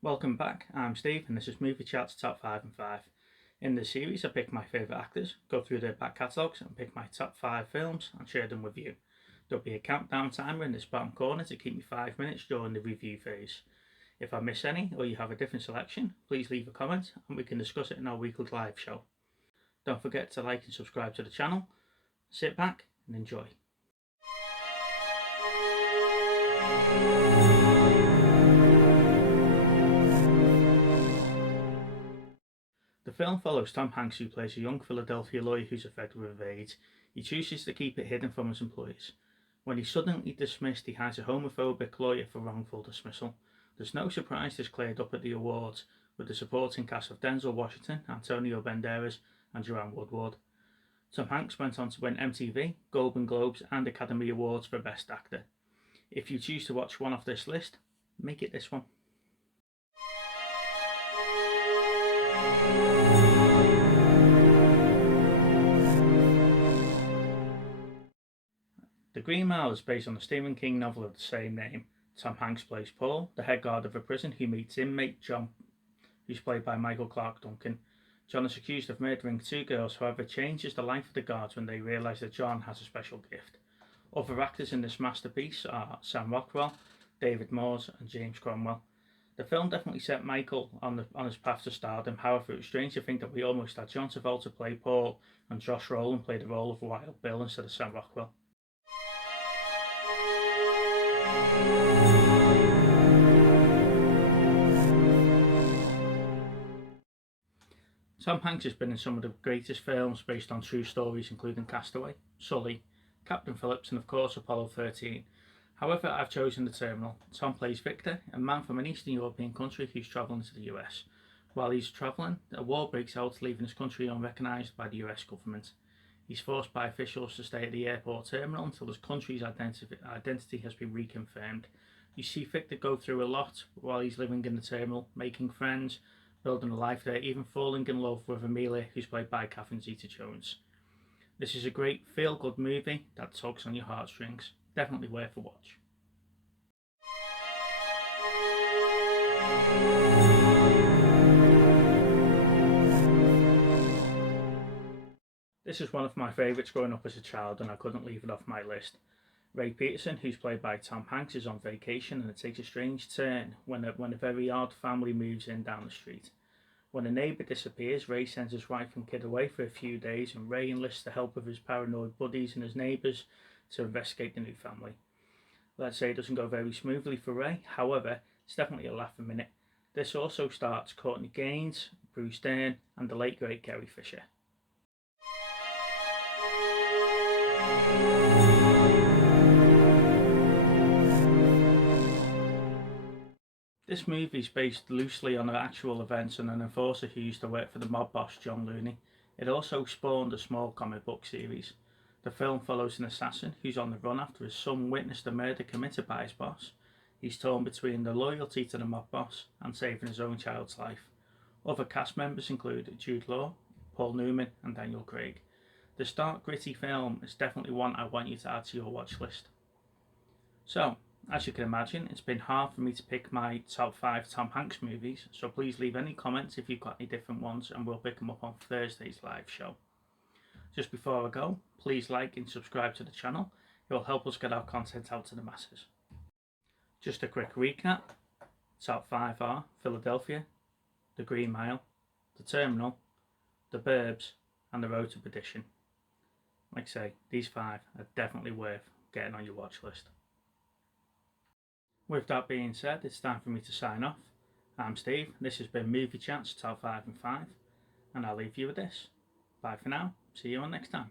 Welcome back, I'm Steve and this is Movie Chat's Top 5 and 5. In this series I pick my favourite actors, go through their back catalogues and pick my top 5 films and share them with you. There'll be a countdown timer in this bottom corner to keep me 5 minutes during the review phase. If I miss any or you have a different selection, please leave a comment and we can discuss it in our weekly live show. Don't forget to like and subscribe to the channel. Sit back and enjoy. The film follows Tom Hanks, who plays a young Philadelphia lawyer who's affected with AIDS. He chooses to keep it hidden from his employers. When he's suddenly dismissed, he hires a homophobic lawyer for wrongful dismissal. There's no surprise this cleared up at the awards, with the supporting cast of Denzel Washington, Antonio Banderas and Joanne Woodward. Tom Hanks went on to win MTV, Golden Globes and Academy Awards for Best Actor. If you choose to watch one off this list, make it this one. The Green Mile is based on the Stephen King novel of the same name. Tom Hanks plays Paul, the head guard of a prison who meets inmate John, who's played by Michael Clarke Duncan. John is accused of murdering 2 girls, however changes the life of the guards when they realise that John has a special gift. Other actors in this masterpiece are Sam Rockwell, David Morse and James Cromwell. The film definitely set Michael on his path to stardom, however it was strange to think that we almost had John Travolta play Paul and Josh Brolin play the role of Wild Bill instead of Sam Rockwell. Tom Hanks has been in some of the greatest films based on true stories, including Castaway, Sully, Captain Phillips and of course Apollo 13. However, I've chosen The Terminal. Tom plays Victor, a man from an Eastern European country who's travelling to the US. While he's travelling, a war breaks out, leaving his country unrecognised by the US government. He's forced by officials to stay at the airport terminal until his country's identity has been reconfirmed. You see Victor go through a lot while he's living in the terminal, making friends, building a life there, even falling in love with Amelia, who's played by Catherine Zeta-Jones. This is a great feel-good movie that tugs on your heartstrings. Definitely worth a watch. This is one of my favourites growing up as a child and I couldn't leave it off my list. Ray Peterson, who's played by Tom Hanks, is on vacation and it takes a strange turn when a very odd family moves in down the street. When a neighbour disappears, Ray sends his wife and kid away for a few days and Ray enlists the help of his paranoid buddies and his neighbours to investigate the new family. Let's say it doesn't go very smoothly for Ray, however, it's definitely a laugh a minute. This also starts Courtney Gaines, Bruce Dern and the late great Carrie Fisher. This movie is based loosely on actual events and an enforcer who used to work for the mob boss John Looney. It also spawned a small comic book series. The film follows an assassin who's on the run after his son witnessed a murder committed by his boss. He's torn between the loyalty to the mob boss and saving his own child's life. Other cast members include Jude Law, Paul Newman and Daniel Craig. The stark, gritty film is definitely one I want you to add to your watch list. So, as you can imagine, it's been hard for me to pick my top 5 Tom Hanks movies, so please leave any comments if you've got any different ones and we'll pick them up on Thursday's live show. Just before I go, please like and subscribe to the channel, it will help us get our content out to the masses. Just a quick recap, top 5 are Philadelphia, The Green Mile, The Terminal, The Burbs and The Road to Perdition. Like I say, these 5 are definitely worth getting on your watch list. With that being said, it's time for me to sign off. I'm Steve, this has been Movie Chats Top 5 and 5, and I'll leave you with this. Bye for now, see you on next time.